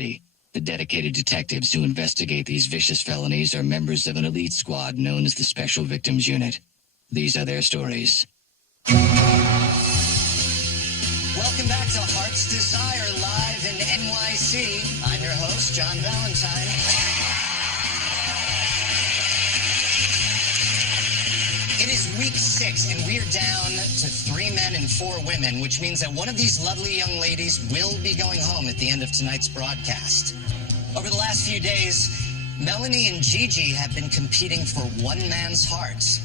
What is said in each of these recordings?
The dedicated detectives who investigate these vicious felonies are members of an elite squad known as the Special Victims Unit. These are their stories. Welcome back to Heart's Desire live in NYC. I'm your host, John Valentine. It is week 6, and we are down to 3 men and 4 women, which means that one of these lovely young ladies will be going home at the end of tonight's broadcast. Over the last few days, Melanie and Gigi have been competing for one man's heart.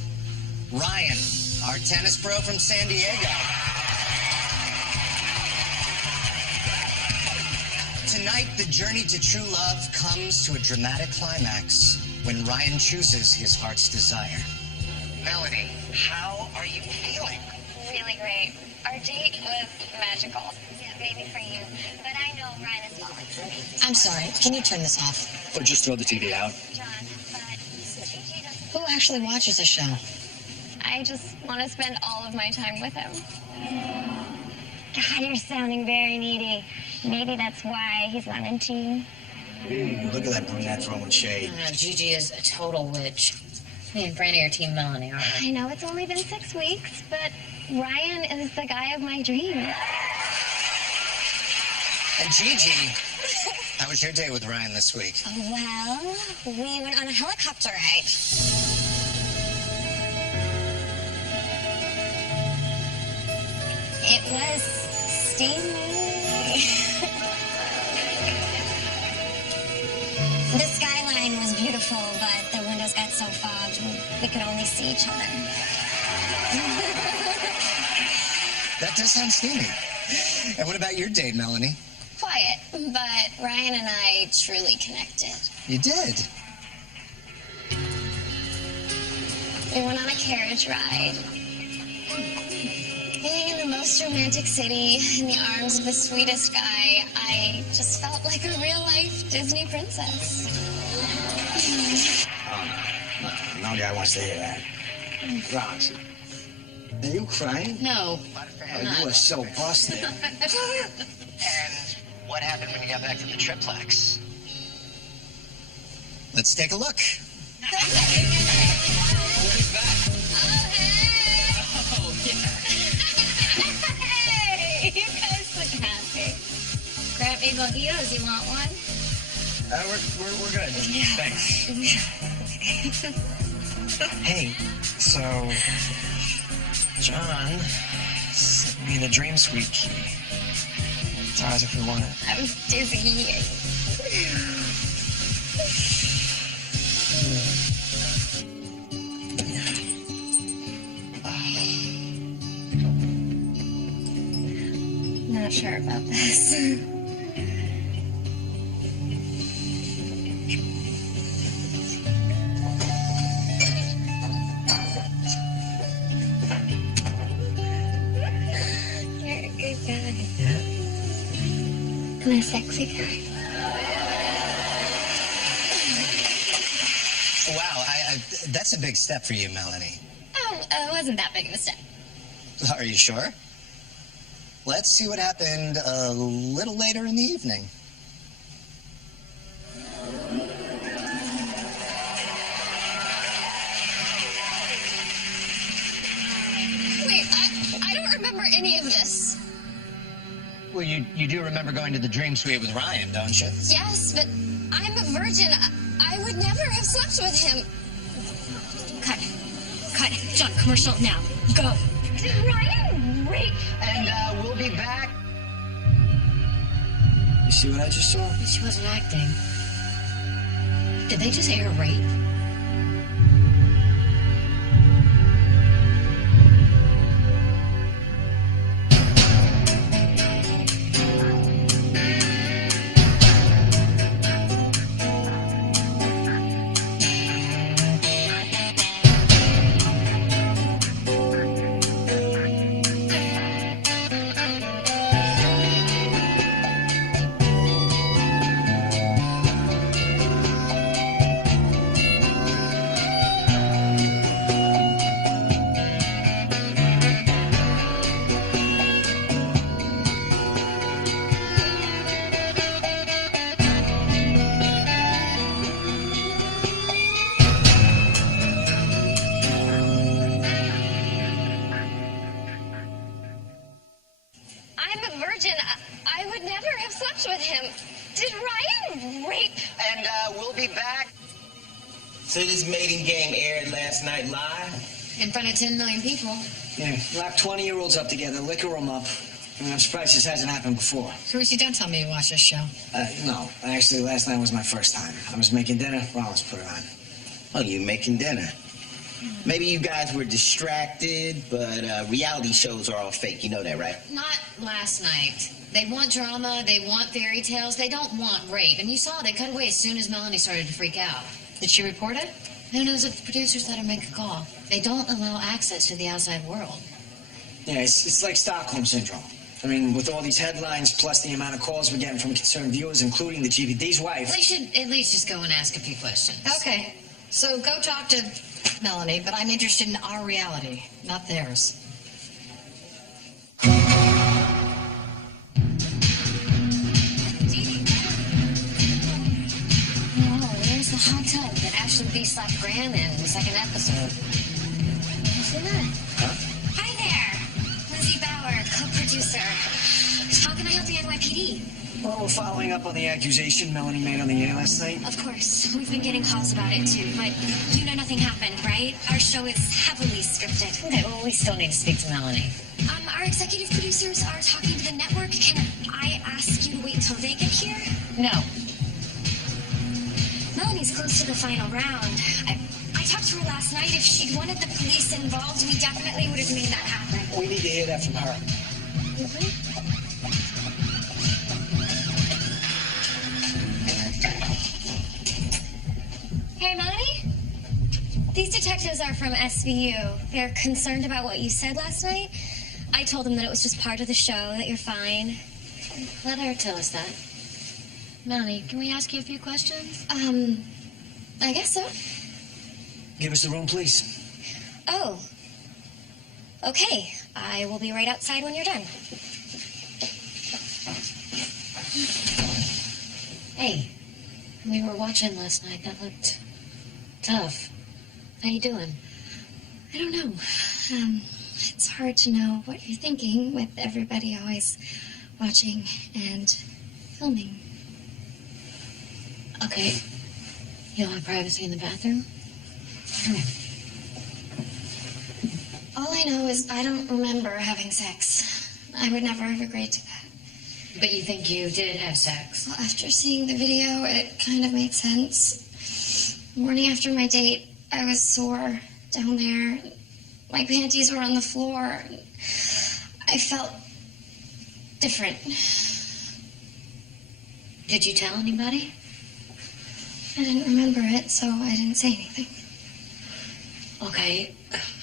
Ryan, our tennis pro from San Diego. Tonight, the journey to true love comes to a dramatic climax when Ryan chooses his heart's desire. Melanie, how are you feeling? Really great. Our date was magical. Yeah, maybe for you. But I know Ryan is falling for me. I'm sorry. Can you turn this off? Or just throw the TV out. John, but Gigi doesn't... Who actually watches the show? I just want to spend all of my time with him. God, you're sounding very needy. Maybe that's why he's not into you. Look at that brunette throwing shade. No, Gigi is a total witch. Me and Franny are Team Melanie, aren't we? I know it's only been 6 weeks, but Ryan is the guy of my dreams. And Gigi, how was your day with Ryan this week? Well, we went on a helicopter ride. It was steamy. The skyline was beautiful, but the windows got so fogged we could only see each other. That does sound steamy. And what about your date, Melanie? Quiet, but Ryan and I truly connected. You did? We went on a carriage ride. Being in the most romantic city, in the arms of the sweetest guy, I just felt like a real-life Disney princess. Oh, no. No guy wants to hear that. Roz, are you crying? No. Oh, you are so busted. And what happened when you got back to the triplex? Let's take a look. Hey, you guys look happy. Grab me mojitos, you want one? We're good. Thanks. Hey, so John sent me the Dream Suite key. It's ours if we want it. I'm dizzy. Not sure about this. You're a good guy. I'm a sexy guy. Wow, that's a big step for you, Melanie. Oh, it wasn't that big of a step. Are you sure? Let's see what happened a little later in the evening. Wait, I don't remember any of this. Well, you do remember going to the Dream Suite with Ryan, don't you? Yes, but I'm a virgin. I would never have slept with him. Cut. Cut. John, commercial now. Go. Did Ryan rape? And we'll be back. You see what I just saw? She wasn't acting. Did they just air rape? Did Ryan rape? And we'll be back. So this mating game aired last night live? In front of 10 million people. Yeah, lock 20-year-olds up together, liquor them up. I mean, I'm surprised this hasn't happened before. Brucey, don't tell me you watch this show. No, actually, last night was my first time. I was making dinner, Rollins put it on. Oh, you making dinner. Maybe you guys were distracted, but reality shows are all fake. You know that, right? Not last night. They want drama, they want fairy tales, they don't want rape. And you saw they cut away as soon as Melanie started to freak out. Did she report it? Who knows if the producers let her make a call? They don't allow access to the outside world. Yeah, it's like Stockholm Syndrome. I mean, with all these headlines, plus the amount of calls we're getting from concerned viewers, including the GVD's wife. They should at least just go and ask a few questions. Okay, so go talk to Melanie, but I'm interested in our reality, not theirs. There's the hot tub that Ashley B slapped Graham in the second episode. See that? Huh? Hi there. Lizzie Bauer, co-producer. How can I help the NYPD? Well, we're following up on the accusation Melanie made on the air last night. Of course. We've been getting calls about it too, but you know nothing happened, right? Our show is heavily scripted. Okay, well, we still need to speak to Melanie. Our executive producers are talking to the network. Can I ask you to wait until they get here? No. Melanie's close to the final round. I talked to her last night. If she'd wanted the police involved, we definitely would have made that happen. We need to hear that from her. Hey, Melanie? These detectives are from SVU. They're concerned about what you said last night. I told them that it was just part of the show, that you're fine. Let her tell us that. Melanie, can we ask you a few questions? I guess so. Give us the room, please. Oh. Okay. I will be right outside when you're done. Hey, we were watching last night. That looked tough. How you doing? I don't know. It's hard to know what you're thinking with everybody always watching and filming. Okay. You'll have privacy in the bathroom? All I know is I don't remember having sex. I would never have agreed to that. But you think you did have sex? Well, after seeing the video, it kind of made sense. The morning after my date, I was sore down there. My panties were on the floor. I felt different. Did you tell anybody? I didn't remember it, so I didn't say anything. Okay,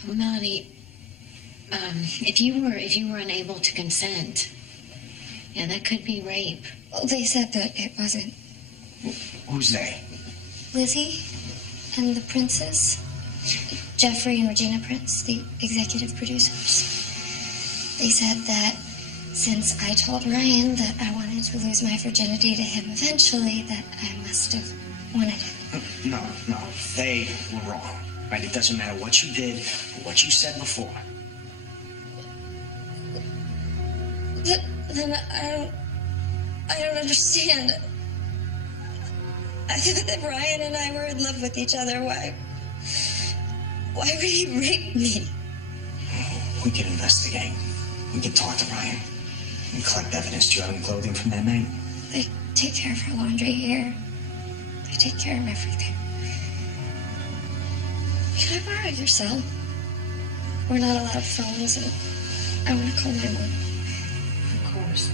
Melanie, if you were unable to consent, yeah, that could be rape. Well, they said that it wasn't. Who's they? Lizzie and the Princes. Jeffrey and Regina Prince, the executive producers. They said that since I told Ryan that I wanted to lose my virginity to him eventually, that I must have wanted it. No. They were wrong. Right? It doesn't matter what you did or what you said before. Then I don't understand. I thought that Ryan and I were in love with each other. Why would he rape me? We can investigate. We can talk to Ryan. We can collect evidence. Do you have any clothing from that night? They take care of her laundry here. They take care of everything. Can I borrow your cell? We're not allowed phones, and I want to call my mom. Of course.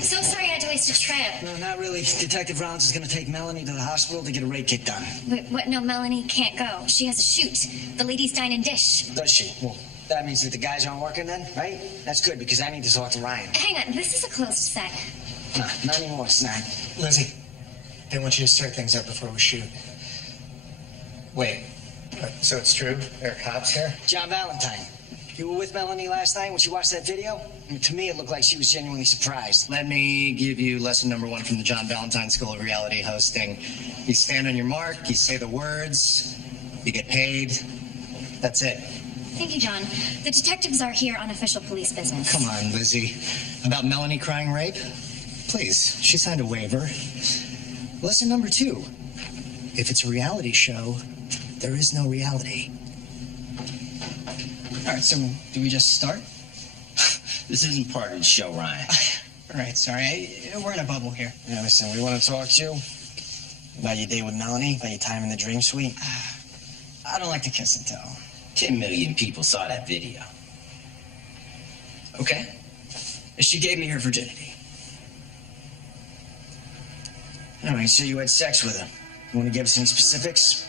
So sorry I had to waste a trip. No, not really. Detective Rollins is going to take Melanie to the hospital to get a rape kit done. Wait, what? No, Melanie can't go. She has a shoot. The ladies dine and dish. Does she? Well, that means that the guys aren't working then, right? That's good, because I need to talk to Ryan. Hang on, this is a closed set. No, not anymore, Snag. Lizzie, they want you to start things up before we shoot. Wait, so it's true? There are cops here? John Valentine. You were with Melanie last night when she watched that video? I mean, to me, it looked like she was genuinely surprised. Let me give you lesson number 1 from the John Valentine School of Reality Hosting. You stand on your mark, you say the words, you get paid. That's it. Thank you, John. The detectives are here on official police business. Come on, Lizzie. About Melanie crying rape? Please, she signed a waiver. Lesson number 2. If it's a reality show, there is no reality. All right, so do we just start? This isn't part of the show, Ryan. All right, sorry. We're in a bubble here. Yeah, listen, we want to talk to you about your date with Melanie, about your time in the Dream Suite. I don't like to kiss and tell. 10 million people saw that video. Okay. She gave me her virginity. All right, so you had sex with her. You want to give us any specifics?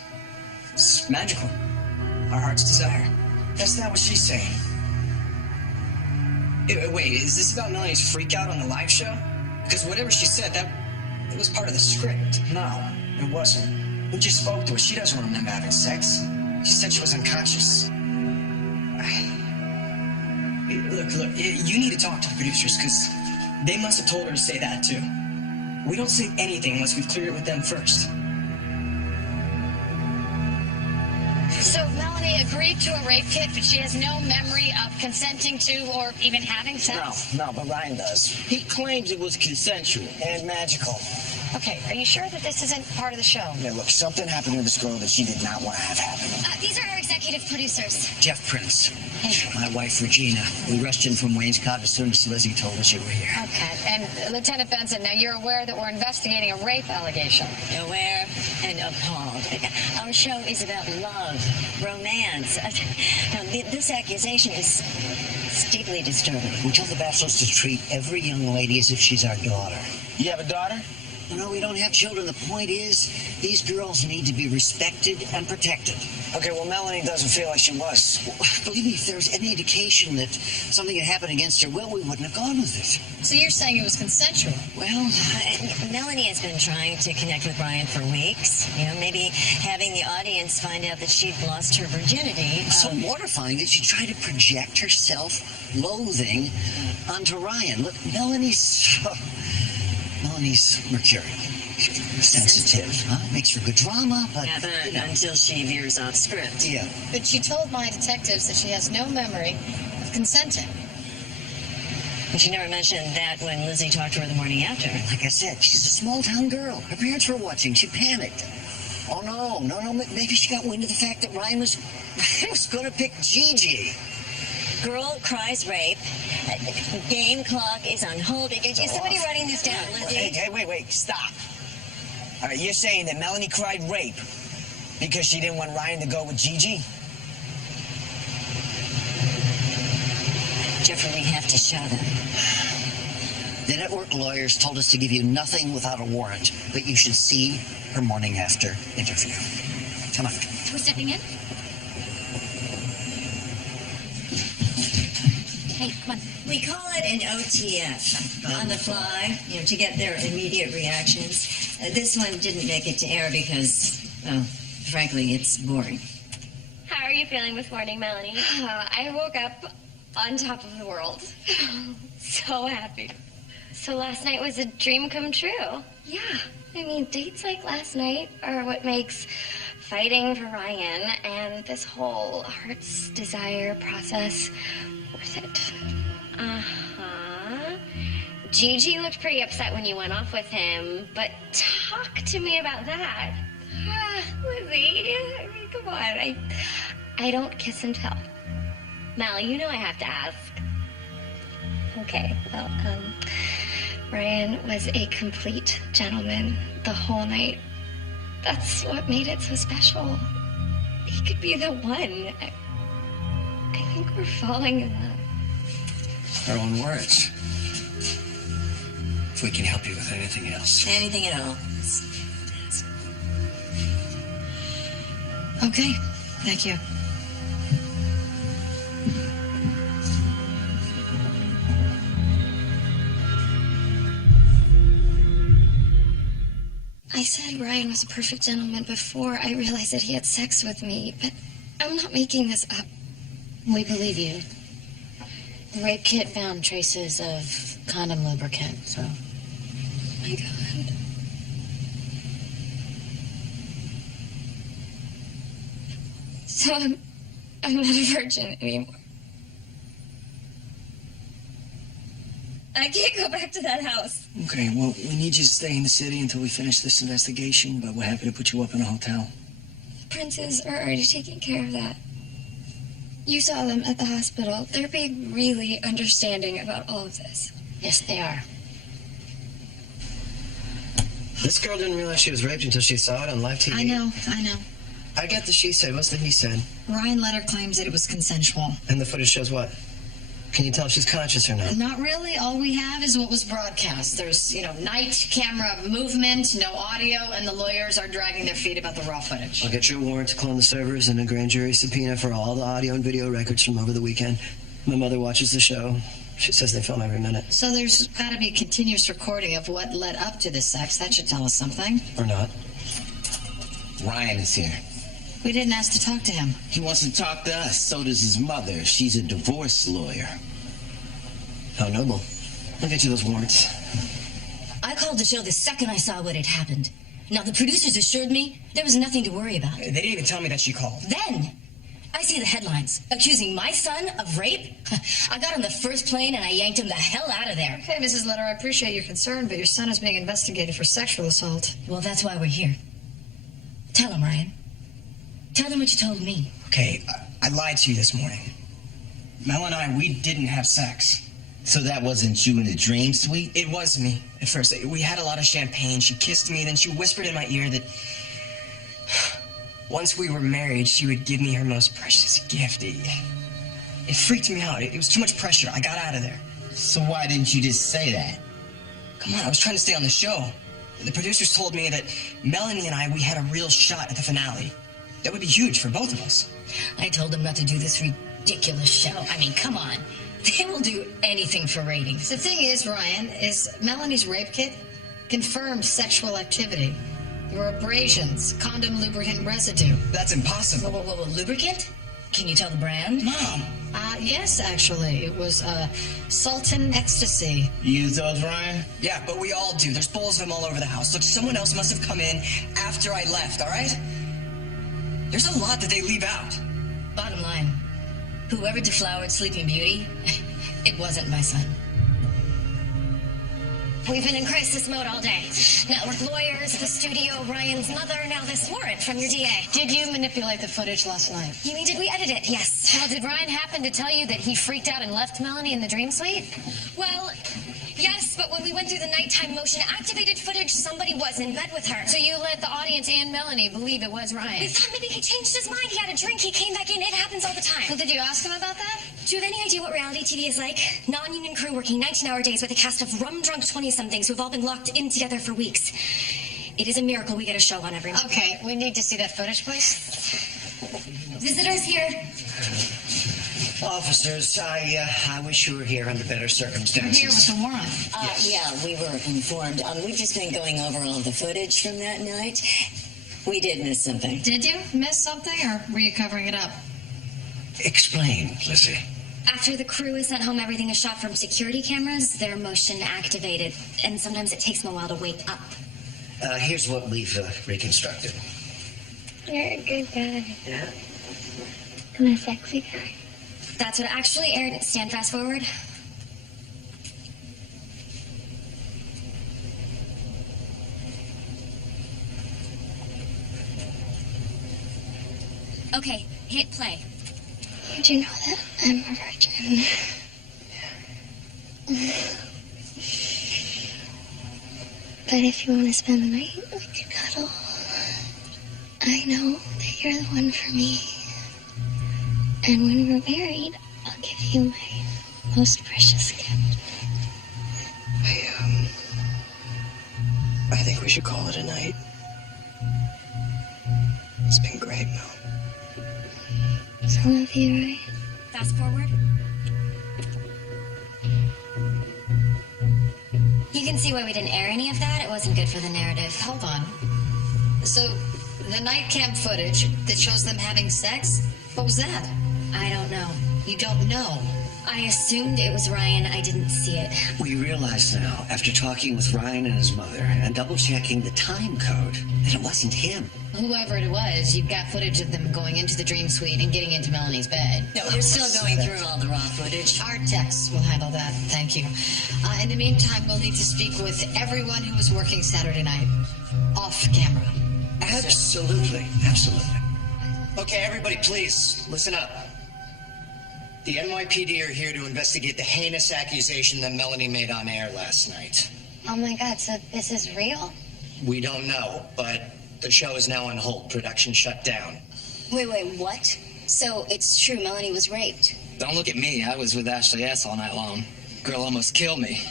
It's magical. Our heart's desire. That's not what she's saying. Wait, is this about Melanie's freak out on the live show? Because whatever she said, it was part of the script. No, it wasn't. We just spoke to her. She doesn't remember having sex. She said she was unconscious. Look, you need to talk to the producers because they must have told her to say that too. We don't say anything unless we've cleared it with them first. So Melanie agreed to a rape kit, but she has no memory of consenting to or even having sex? No, but Ryan does. He claims it was consensual. And magical. Okay, are you sure that this isn't part of the show? Yeah, look, something happened to this girl that she did not want to have happen. These are our executive producers. Jeff Prince. Hey. My wife, Regina. We rushed in from Wainscot as soon as Lizzie told us you were here. Okay, and Lieutenant Benson, now you're aware that we're investigating a rape allegation. Aware and appalled. Our show is about love, romance. Now, this accusation is deeply disturbing. We tell the bachelors to treat every young lady as if she's our daughter. You have a daughter? No, we don't have children. The point is, these girls need to be respected and protected. Okay, well, Melanie doesn't feel like she was. Believe me, if there was any indication that something had happened against her will, we wouldn't have gone with it. So you're saying it was consensual? Well, Melanie has been trying to connect with Ryan for weeks. You know, maybe having the audience find out that she'd lost her virginity. It's so mortifying that she tried to project her self-loathing onto Ryan. Look, Melanie's mercurial. Sensitive, huh? Makes for good drama, but... Yeah, but until she veers off script. Yeah. But she told my detectives that she has no memory of consenting. And she never mentioned that when Lizzie talked to her the morning after. Like I said, she's a small-town girl. Her parents were watching. She panicked. Oh, no. Maybe she got wind of the fact that Ryan was going to pick Gigi. Girl cries rape. Game clock is on hold. Is somebody writing this down, Lizzie? Hey, wait, stop. All right, you're saying that Melanie cried rape because she didn't want Ryan to go with Gigi? Jeffrey, we have to show them. The network lawyers told us to give you nothing without a warrant, but you should see her morning after interview. Come on. We're stepping in. Hey, come on. We call it an OTF, on the fly, to get their immediate reactions. This one didn't make it to air because, well, frankly, it's boring. How are you feeling this morning, Melanie? I woke up on top of the world. So happy. So last night was a dream come true. Yeah. I mean, dates like last night are what makes fighting for Ryan and this whole heart's desire process worth it. Uh-huh. Gigi looked pretty upset when you went off with him, but talk to me about that. Lizzie, I mean, come on. I don't kiss and tell. Mal, you know I have to ask. Okay, well, Ryan was a complete gentleman the whole night. That's what made it so special. He could be the one. I think we're falling in love. Her own words. If we can help you with anything else. Anything at all. Okay, thank you. I said Ryan was a perfect gentleman before I realized that he had sex with me, but I'm not making this up. We believe you. The rape kit found traces of condom lubricant, so... My God. So I'm not a virgin anymore. I can't go back to that house. Okay, well, we need you to stay in the city until we finish this investigation, but we're happy to put you up in a hotel. The princes are already taking care of that. You saw them at the hospital. They're being really understanding about all of this. Yes, they are. This girl didn't realize she was raped until she saw it on live TV. I know. I get the she said. What's the he said? Ryan Letter claims that it was consensual. And the footage shows what? Can you tell if she's conscious or not? Not really. All we have is what was broadcast. There's, night camera movement, no audio, and the lawyers are dragging their feet about the raw footage. I'll get you a warrant to clone the servers and a grand jury subpoena for all the audio and video records from over the weekend. My mother watches the show. She says they film every minute. So there's got to be a continuous recording of what led up to the sex. That should tell us something. Or not. Ryan is here. We didn't ask to talk to him. He wants to talk to us. So does his mother. She's a divorce lawyer. How noble. I'll get you those warrants. I called the show the second I saw what had happened. Now, the producers assured me there was nothing to worry about. They didn't even tell me that she called. Then, I see the headlines accusing my son of rape. I got on the first plane and I yanked him the hell out of there. Okay, Mrs. Letter, I appreciate your concern, but your son is being investigated for sexual assault. Well, that's why we're here. Tell him, Ryan. Tell them what you told me. Okay, I lied to you this morning. Mel and I, we didn't have sex. So that wasn't you in the dream suite? It was me at first. We had a lot of champagne. She kissed me, then she whispered in my ear that once we were married, she would give me her most precious gift. It freaked me out. It was too much pressure. I got out of there. So why didn't you just say that? Come on, I was trying to stay on the show. The producers told me that Melanie and I, we had a real shot at the finale. That would be huge for both of us. I told them not to do this ridiculous show. I mean, come on. They will do anything for ratings. The thing is, Ryan, is Melanie's rape kit confirmed sexual activity. There were abrasions, condom lubricant residue. That's impossible. Whoa, lubricant? Can you tell the brand? Mom. Yes, actually. It was Sultan Ecstasy. You use those, Ryan? Yeah, but we all do. There's bowls of them all over the house. Look, someone else must have come in after I left, all right? There's a lot that they leave out. Bottom line, whoever deflowered Sleeping Beauty, it wasn't my son. We've been in crisis mode all day. Network lawyers, the studio, Ryan's mother, now this warrant from your DA. Did you manipulate the footage last night? You mean, did we edit it? Yes. Well, did Ryan happen to tell you that he freaked out and left Melanie in the dream suite? Well, yes, but when we went through the nighttime motion-activated footage, somebody was in bed with her. So you let the audience and Melanie believe it was Ryan? We thought maybe he changed his mind. He had a drink. He came back in. It happens all the time. Well, did you ask him about that? Do you have any idea what reality TV is like? Non-union crew working 19-hour days with a cast of rum-drunk 20-somethings who've all been locked in together for weeks. It is a miracle we get a show on every month. Okay, we need to see that footage, please. Visitors here. Officers, I wish you were here under better circumstances. Here with the warrant. Yeah, we were informed. We've just been going over all the footage from that night. We did miss something. Did you miss something, or were you covering it up? Explain, Lizzie. After the crew is sent home, everything is shot from security cameras. They're motion activated, and sometimes it takes them a while to wake up. Here's what we've reconstructed. You're a good guy. Yeah. I'm a sexy guy. That's what actually aired. Stand fast forward. Okay, hit play. Did you know that I'm a virgin? But if you want to spend the night, we could cuddle. I know that you're the one for me. And when we're married, I'll give you my most precious gift. I think we should call it a night. It's been great, Mel. So love you, right? Fast forward. You can see why we didn't air any of that. It wasn't good for the narrative. Hold on. So, the night cam footage that shows them having sex, what was that? I don't know. You don't know? I assumed it was Ryan. I didn't see it. We realize now, after talking with Ryan and his mother and double-checking the time code, that it wasn't him. Whoever it was, you've got footage of them going into the dream suite and getting into Melanie's bed. No, they're still going through all the raw footage. Our techs will handle that. Thank you. In the meantime, we'll need to speak with everyone who was working Saturday night. Off camera. Absolutely. Absolutely. Okay, everybody, please, listen up. The NYPD are here to investigate the heinous accusation that Melanie made on air last night. Oh my God, so this is real? We don't know, but the show is now on hold. Production shut down. Wait, what? So it's true Melanie was raped? Don't look at me. I was with Ashley S. all night long. Girl almost killed me.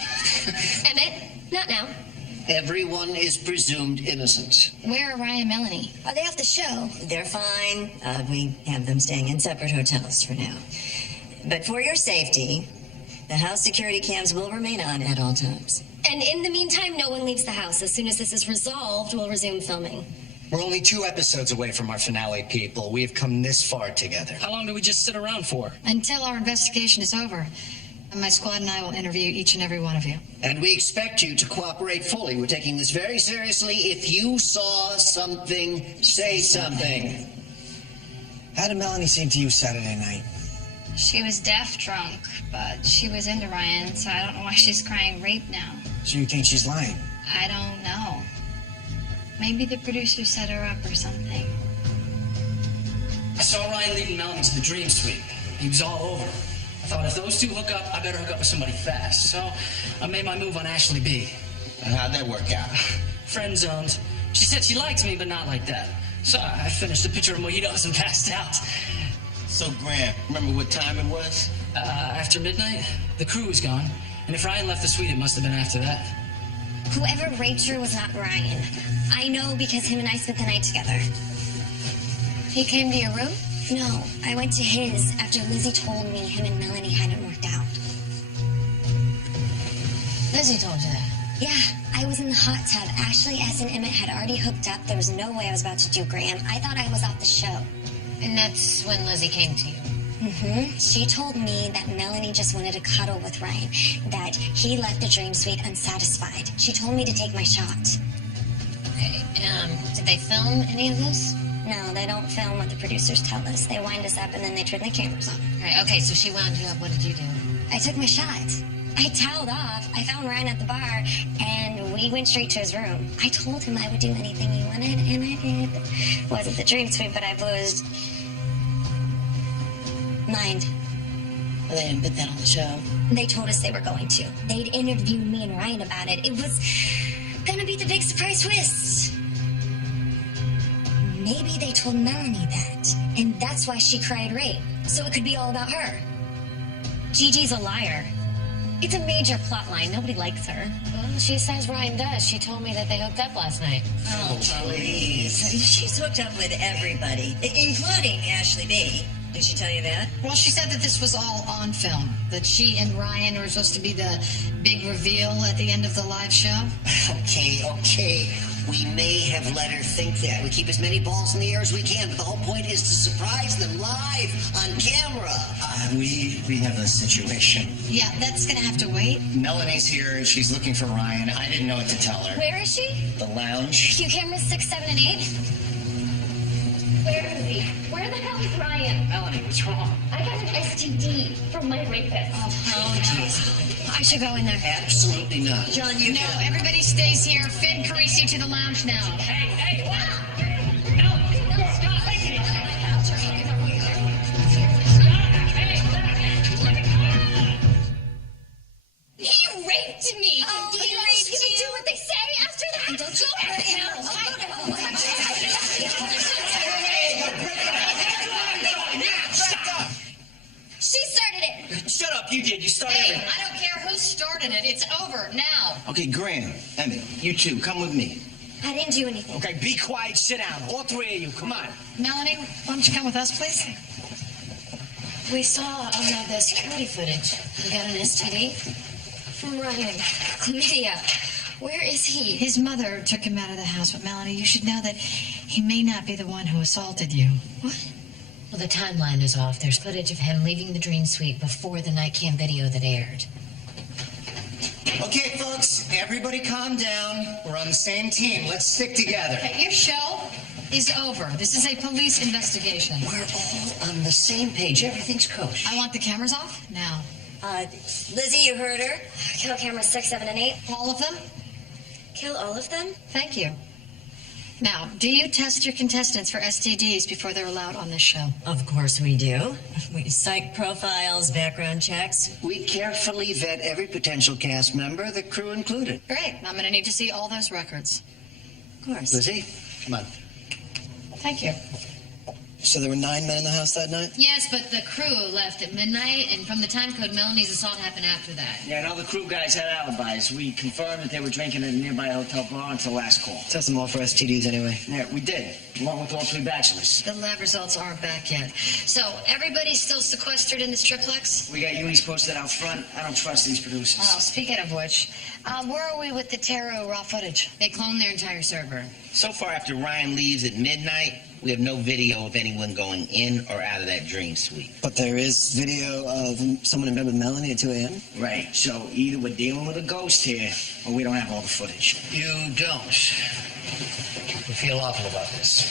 Emmett, not now. Everyone is presumed innocent. Where are Ryan and Melanie? Are they off the show? They're fine. We have them staying in separate hotels for now. But for your safety, the house security cams will remain on at all times. And in the meantime, no one leaves the house. As soon as this is resolved, we'll resume filming. We're only 2 episodes away from our finale, people. We've come this far together. How long do we just sit around for? Until our investigation is over. My squad and I will interview each and every one of you. And we expect you to cooperate fully. We're taking this very seriously. If you saw something, say something. How did Melanie seem to you Saturday night? She was deaf drunk, but she was into Ryan, so I don't know why she's crying rape now. So you think she's lying? I don't know. Maybe the producer set her up or something. I saw Ryan leading Melanie to the dream suite. He was all over. I thought if those two hook up, I better hook up with somebody fast. So I made my move on Ashley B. And how'd that work out? Friend zoned. She said she likes me, but not like that. So I finished a pitcher of mojitos and passed out. So, Graham, remember what time it was? After midnight, the crew was gone. And if Ryan left the suite, it must have been after that. Whoever raped her was not Ryan. I know because him and I spent the night together. He came to your room? No, I went to his after Lizzie told me him and Melanie hadn't worked out. Lizzie told you that? Yeah, I was in the hot tub. Ashley S. and Emmett had already hooked up. There was no way I was about to do Graham. I thought I was off the show. And that's when Lizzie came to you? Mm-hmm. She told me that Melanie just wanted to cuddle with Ryan, that he left the dream suite unsatisfied. She told me to take my shot. Okay, did they film any of this? No, they don't film what the producers tell us. They wind us up and then they turn the cameras on. Right, okay, so she wound you up. What did you do? I took my shot. I toweled off. I found Ryan at the bar, and we went straight to his room. I told him I would do anything he wanted, and I did. Wasn't the dream suite, but I blew his mind. Well, they didn't put that on the show. They told us they were going to. They'd interviewed me and Ryan about it. It was gonna be the big surprise twist. Maybe they told Melanie that, and that's why she cried rape, so it could be all about her. Gigi's a liar. It's a major plot line. Nobody likes her. Well, she says Ryan does. She told me that they hooked up last night. Oh, please. She's hooked up with everybody, including Ashley B. Did she tell you that? Well, she said that this was all on film. That she and Ryan were supposed to be the big reveal at the end of the live show. Okay. We may have let her think that. We keep as many balls in the air as we can, but the whole point is to surprise them live on camera. We have a situation. Yeah, that's gonna have to wait. Melanie's here. She's looking for Ryan. I didn't know what to tell her. Where is she? The lounge. Cue cameras 6, 7, and 8. Where is he? Where the hell is Ryan? Melanie, what's wrong? I got an STD from my rapist. Oh, jeez. I should go in there. Absolutely not. John, you No, everybody stays here. Finn Carisi to the lounge now. Hey, what? No, stop. He raped me. Oh, Do he you know raped he's gonna you? do what they say after that? And don't you hurt him. She started it. Shut up, you did. You started Hey, it. I don't care who started it. It's over now. Okay, Graham, Emmett, you two, come with me. I didn't do anything. Okay, be quiet, sit down. All 3 of you, come on. Melanie, why don't you come with us, please? We saw on the security footage. You got an STD? From Ryan. Chlamydia. Where is he? His mother took him out of the house, but Melanie, you should know that he may not be the one who assaulted you. What? Well, the timeline is off. There's footage of him leaving the Dream Suite before the night cam video that aired. Okay, folks, everybody calm down. We're on the same team. Let's stick together. Okay, your show is over. This is a police investigation. We're all on the same page. Everything's kosher. I want the cameras off now. Lizzie, you heard her. Kill cameras 6, 7, and 8. All of them? Kill all of them? Thank you. Now, do you test your contestants for STDs before they're allowed on this show? Of course we do. We psych profiles, background checks. We carefully vet every potential cast member, the crew included. Great. I'm going to need to see all those records. Of course. Lizzie, come on. Thank you. So there were 9 men in the house that night? Yes, but the crew left at midnight, and from the time code, Melanie's assault happened after that. Yeah, and all the crew guys had alibis. We confirmed that they were drinking at a nearby hotel bar until last call. Test them all for STDs anyway. Yeah, we did, along with all 3 bachelors. The lab results aren't back yet. So, everybody's still sequestered in this triplex? We got unis posted out front. I don't trust these producers. Oh, speaking of which, where are we with the Tarot raw footage? They cloned their entire server. So far after Ryan leaves at midnight, we have no video of anyone going in or out of that Dream Suite. But there is video of someone in bed with Melanie at 2 a.m.? Right, so either we're dealing with a ghost here, or we don't have all the footage. You don't. We feel awful about this.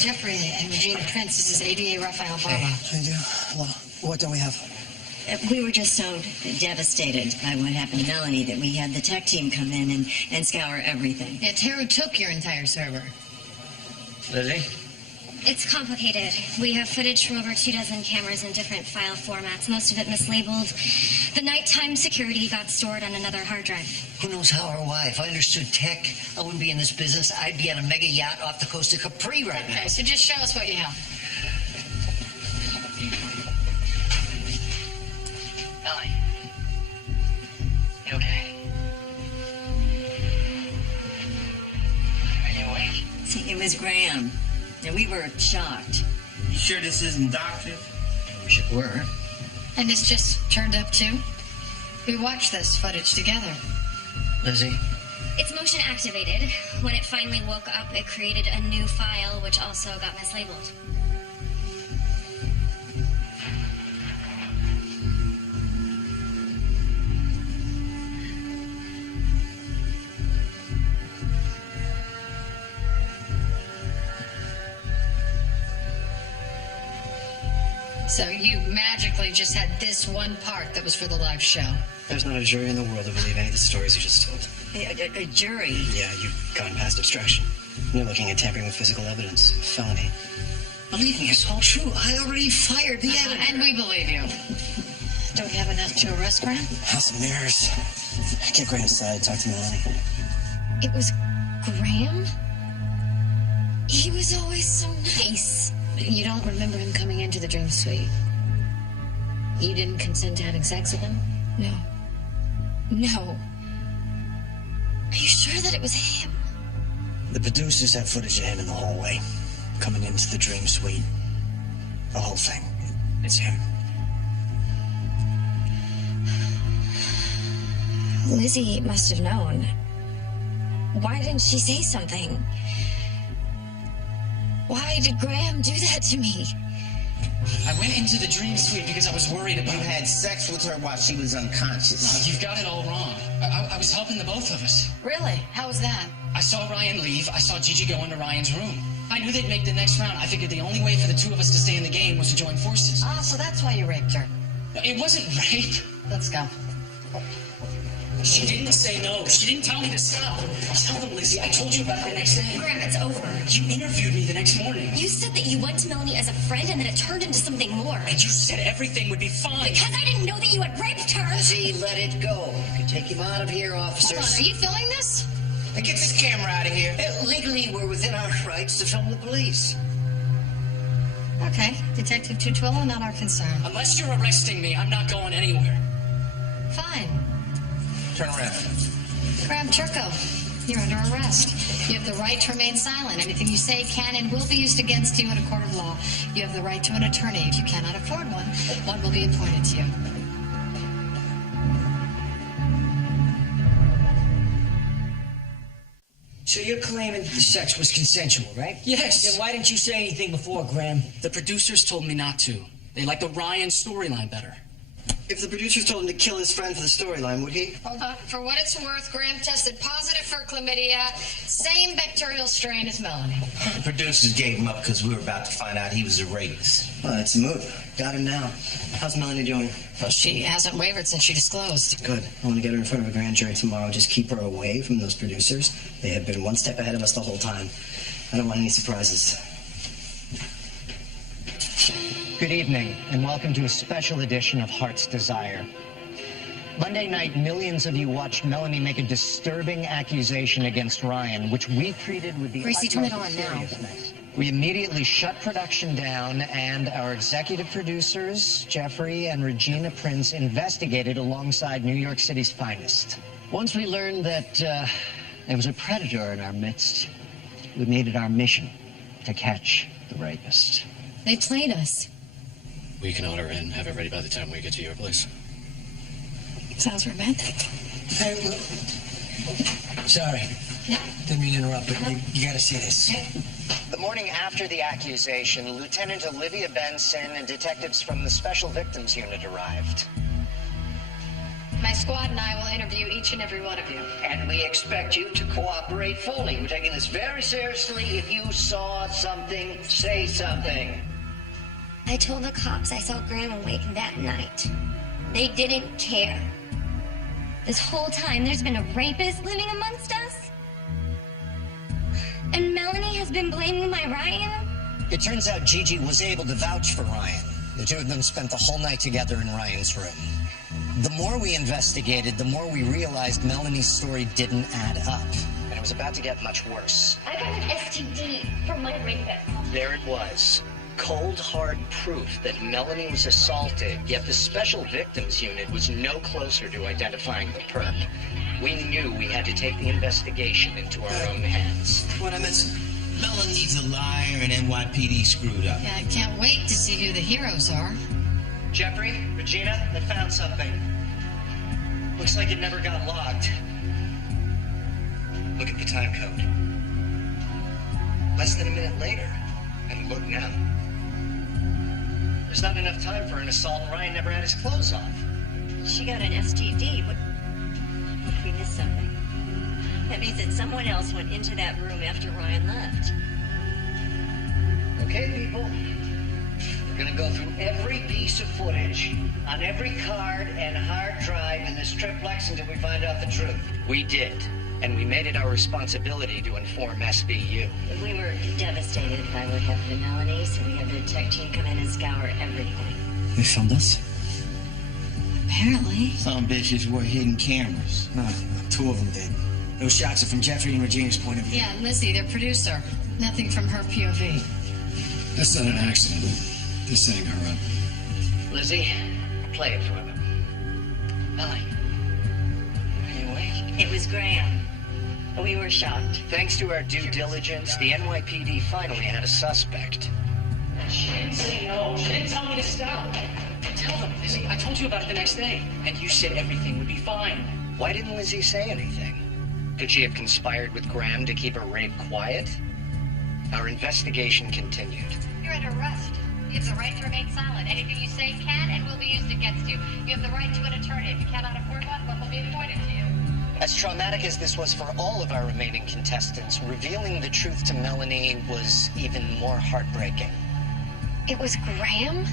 Jeffrey and Regina Prince, this is ADA Rafael Barba. I do. Well, what don't we have? We were just so devastated by what happened to Melanie that we had the tech team come in and scour everything. Yeah, Tarot took your entire server. Lizzie? It's complicated. We have footage from over 24 cameras in different file formats, most of it mislabeled. The nighttime security got stored on another hard drive. Who knows how or why? If I understood tech, I wouldn't be in this business. I'd be on a mega yacht off the coast of Capri right now. Okay, so just show us what you have. Melanie. You okay? Are you awake? See, it was Graham, and we were shocked. You sure this isn't doctored? Wish it were. And this just turned up too? We watched this footage together. Lizzie? It's motion activated. When it finally woke up, it created a new file, which also got mislabeled. So you magically just had this one part that was for the live show. There's not a jury in the world that believe any of the stories you just told. A jury? Yeah, you've gone past abstraction. You're looking at tampering with physical evidence. Felony. Believe me, it's all true. I already fired the editor. And we believe you. Do we have enough to arrest Graham? House of Mirrors. Get Graham aside. Talk to Melanie. It was Graham? He was always so nice. You don't remember him coming into the Dream Suite? You didn't consent to having sex with him? No. No. Are you sure that it was him? The producers have footage of him in the hallway, coming into the Dream Suite. The whole thing. It's him. Lizzie must have known. Why didn't she say something? Why did Graham do that to me? I went into the Dream Suite because I was worried about You had sex with her while she was unconscious. No, you've got it all wrong. I was helping the both of us. Really? How was that? I saw Ryan leave. I saw Gigi go into Ryan's room. I knew they'd make the next round. I figured the only way for the two of us to stay in the game was to join forces. Ah, so that's why you raped her. No, it wasn't rape. Let's go. She didn't say no. She didn't tell me to stop. Tell them, Lizzie. I told you about it the next day. Graham, it's over. You interviewed me the next morning. You said that you went to Melanie as a friend and then it turned into something more. And you said everything would be fine. Because I didn't know that you had raped her. Lizzie, let it go. You can take him out of here, officers. Hold on, are you filming this? Now get this camera out of here. Legally, we're within our rights to film the police. Okay, Detective Tutuola, not our concern. Unless you're arresting me, I'm not going anywhere. Fine. Turn around. Graham Turco, you're under arrest. You have the right to remain silent. Anything you say can and will be used against you in a court of law. You have the right to an attorney. If you cannot afford one, one will be appointed to you. So you're claiming the sex was consensual, right? Yes. Then why didn't you say anything before, Graham? The producers told me not to. They like the Ryan storyline better. If the producers told him to kill his friend for the storyline, would he? Hold on. For what it's worth, Graham tested positive for chlamydia, same bacterial strain as Melanie. The producers gave him up because we were about to find out he was a rapist. Well, that's a move. Got him now. How's Melanie doing? Well, she hasn't wavered since she disclosed. Good. I want to get her in front of a grand jury tomorrow. Just keep her away from those producers. They have been one step ahead of us the whole time. I don't want any surprises. Good evening, and welcome to a special edition of Heart's Desire. Monday night, millions of you watched Melanie make a disturbing accusation against Ryan, which we treated with the Gracie, turn it utmost on now. seriousness. We immediately shut production down, and our executive producers, Jeffrey and Regina Prince, investigated alongside New York City's finest. Once we learned that there was a predator in our midst, we made it our mission to catch the rapist. They played us. We can order in, have it ready by the time we get to your place. Sounds romantic. Hey, look. Sorry. Didn't mean to interrupt, but you gotta see this. The morning after the accusation, Lieutenant Olivia Benson and detectives from the Special Victims Unit arrived. My squad and I will interview each and every one of you. And we expect you to cooperate fully. We're taking this very seriously. If you saw something, say something. I told the cops I saw Graham awake that night. They didn't care. This whole time, there's been a rapist living amongst us? And Melanie has been blaming my Ryan? It turns out Gigi was able to vouch for Ryan. The two of them spent the whole night together in Ryan's room. The more we investigated, the more we realized Melanie's story didn't add up. And it was about to get much worse. I got an STD from my rapist. There it was. Cold, hard proof that Melanie was assaulted, yet the Special Victims Unit was no closer to identifying the perp. We knew we had to take the investigation into our own hands. What I missing? Melanie's a liar and NYPD screwed up. Yeah, I can't wait to see who the heroes are. Jeffrey, Regina, I found something. Looks like it never got logged. Look at the time code. Less than a minute later. And look now. There's not enough time for an assault, and Ryan never had his clothes off. She got an STD. What if we missed something? That means that someone else went into that room after Ryan left. Okay, people. We're gonna go through every piece of footage on every card and hard drive in this triplex until we find out the truth. We did, and we made it our responsibility to inform SVU. We were devastated by what happened to Melanie, so we had the tech team come in and scour everything. They filmed us? Apparently. Some bitches were hidden cameras. No, two of them did. Those shots are from Jeffrey and Regina's point of view. Yeah, and Lizzie, their producer. Nothing from her POV. That's not an accident. They're setting her up. Lizzie, play it for them. Melanie, are you awake? It was Graham. We were shocked. Thanks to our due diligence, the NYPD finally had a suspect. She didn't say no. She didn't tell me to stop. Tell them, Lizzie. I told you about it the next day, and you said everything would be fine. Why didn't Lizzie say anything? Could she have conspired with Graham to keep her rape quiet? Our investigation continued. You're under arrest. You have the right to remain silent. Anything you say can and will be used against you. You have the right to an attorney. If you cannot afford one will be appointed to you. As traumatic as this was for all of our remaining contestants, revealing the truth to Melanie was even more heartbreaking. It was Graham?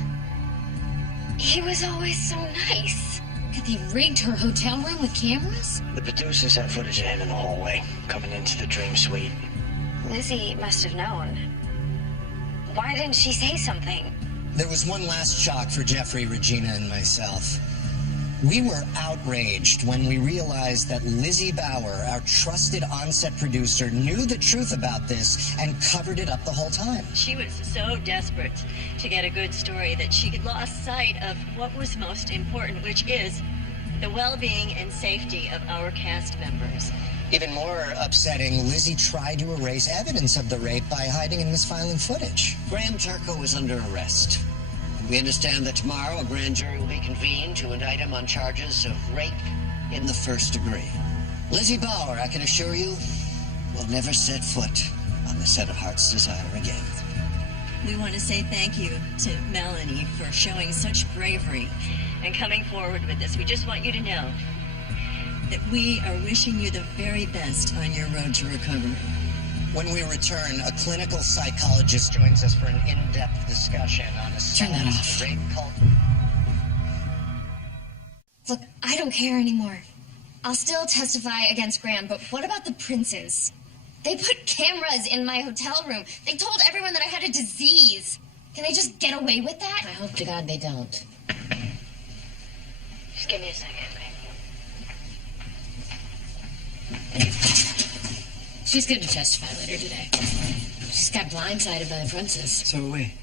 He was always so nice. They rigged her hotel room with cameras? The producers had footage of him in the hallway, coming into the dream suite. Lizzie must have known. Why didn't she say something? There was one last shock for Jeffrey, Regina, and myself. We were outraged when we realized that Lizzie Bauer, our trusted on-set producer, knew the truth about this and covered it up the whole time. She was so desperate to get a good story that she had lost sight of what was most important, which is the well-being and safety of our cast members. Even more upsetting, Lizzie tried to erase evidence of the rape by hiding and misfiling footage. Graham Turco is under arrest. We understand that tomorrow a grand jury will be convened to indict him on charges of rape in the first degree. Lizzie Bauer, I can assure you, will never set foot on the set of Heart's Desire again. We want to say thank you to Melanie for showing such bravery and coming forward with this. We just want you to know that we are wishing you the very best on your road to recovery. When we return, a clinical psychologist joins us for an in-depth discussion on a Turn that off. rape cult. Look, I don't care anymore. I'll still testify against Graham, but what about the princes? They put cameras in my hotel room. They told everyone that I had a disease. Can they just get away with that? I hope to God they don't. Just give me a second, She's going to testify later today. She's got blindsided by the princess. So are we.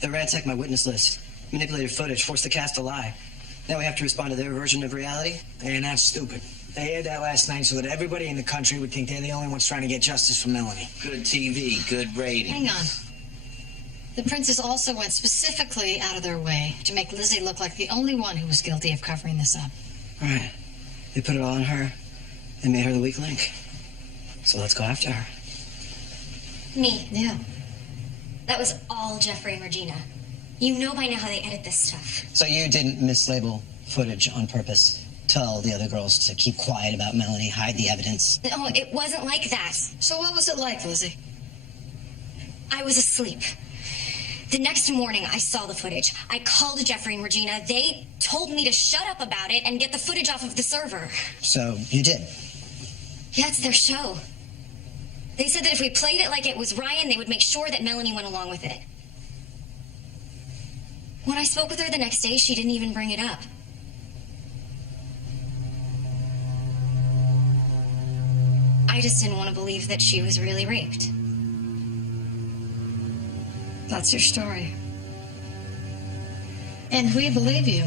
They ransacked my witness list, manipulated footage, forced the cast to lie. Now we have to respond to their version of reality? They're not stupid. They aired that last night so that everybody in the country would think they're the only ones trying to get justice for Melanie. Good TV, good rating. Hang on. The princes also went specifically out of their way to make Lizzie look like the only one who was guilty of covering this up. All right. They put it all on her. They made her the weak link. So let's go after her. Me. Yeah. That was all Jeffrey and Regina. You know by now how they edit this stuff. So you didn't mislabel footage on purpose? Tell the other girls to keep quiet about Melanie, hide the evidence? No, it wasn't like that. So what was it like, Lizzie? I was asleep. The next morning, I saw the footage. I called Jeffrey and Regina. They told me to shut up about it and get the footage off of the server. So you did? Yeah, it's their show. They said that if we played it like it was Ryan, they would make sure that Melanie went along with it. When I spoke with her the next day, she didn't even bring it up. I just didn't want to believe that she was really raped. That's your story. And we believe you.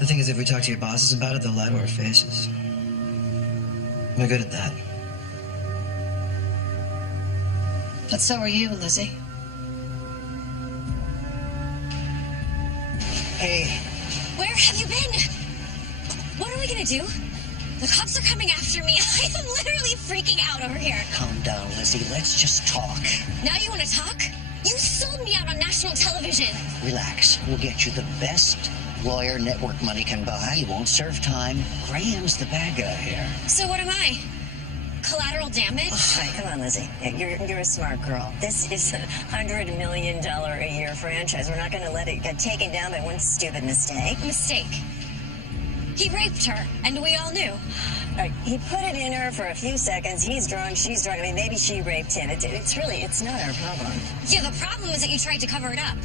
The thing is, if we talk to your bosses about it, they'll lie to our faces. They're good at that. But so are you, Lizzie. Hey. Where have you been? What are we gonna do? The cops are coming after me. I am literally freaking out over here. Calm down, Lizzie. Let's just talk. Now you want to talk? You sold me out on national television. Relax. We'll get you the best lawyer network money can buy. You won't serve time. Graham's the bad guy here. So what am I? Collateral damage? All right, come on, Lizzie. Yeah, you're a smart girl. This is a $100 million a year franchise. We're not going to let it get taken down by one stupid mistake. Mistake. He raped her, and we all knew. All right, he put it in her for a few seconds. He's drunk, she's drunk. I mean, maybe she raped him. It's not our problem. Yeah, the problem is that you tried to cover it up.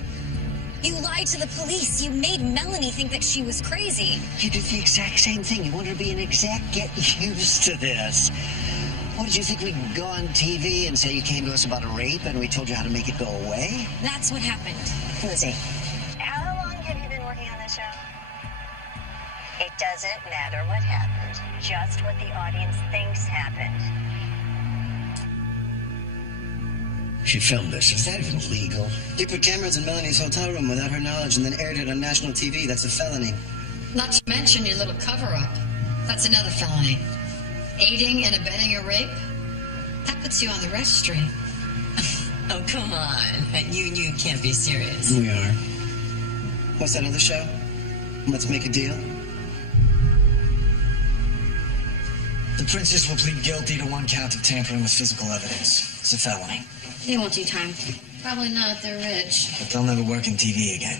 You lied to the police. You made Melanie think that she was crazy. You did the exact same thing. You wanted to be an exec. Get used to this. What, did you think we'd go on TV and say you came to us about a rape and we told you how to make it go away? That's what happened. Lizzie. How long have you been working on this show? It doesn't matter what happened, just what the audience thinks happened. She filmed this. Is that even legal? You put cameras in Melanie's hotel room without her knowledge and then aired it on national TV. That's a felony. Not to mention your little cover-up. That's another felony. Aiding and abetting a rape? That puts you on the registry. Oh, come on. You can't be serious. We are. What's that other show? Let's Make a Deal? The princes will plead guilty to one count of tampering with physical evidence. It's a felony. They won't do time. Probably not. They're rich. But they'll never work in TV again.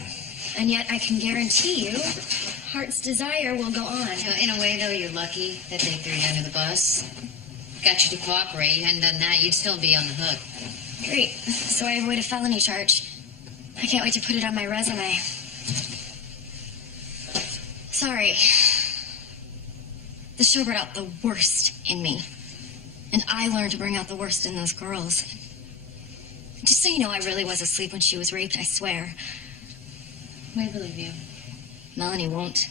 And yet I can guarantee you, Heart's Desire will go on. In a way, though, you're lucky that they threw you under the bus. Got you to cooperate. You hadn't done that, you'd still be on the hook. Great. So I avoid a felony charge. I can't wait to put it on my resume. Sorry. The show brought out the worst in me. And I learned to bring out the worst in those girls. Just so you know, I really was asleep when she was raped, I swear. We believe you. Melanie won't.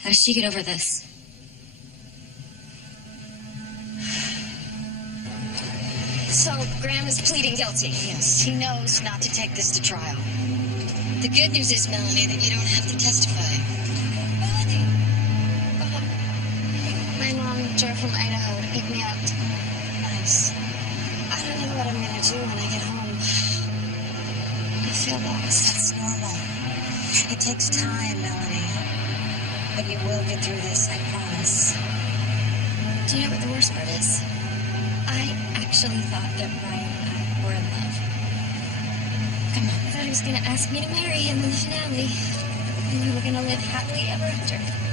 How does she get over this? So, Graham is pleading guilty. Yes, he knows not to take this to trial. The good news is, Melanie, that you don't have to testify. My mom drove from Idaho to pick me up. Nice. I don't know what I'm gonna do when I get home. I feel lost. That's normal. It takes time, Melanie. But you will get through this, I promise. Do you know what the worst part is? I actually thought that Ryan and I were in love. Come on. I thought he was gonna ask me to marry him in the finale. And we were gonna live happily ever after.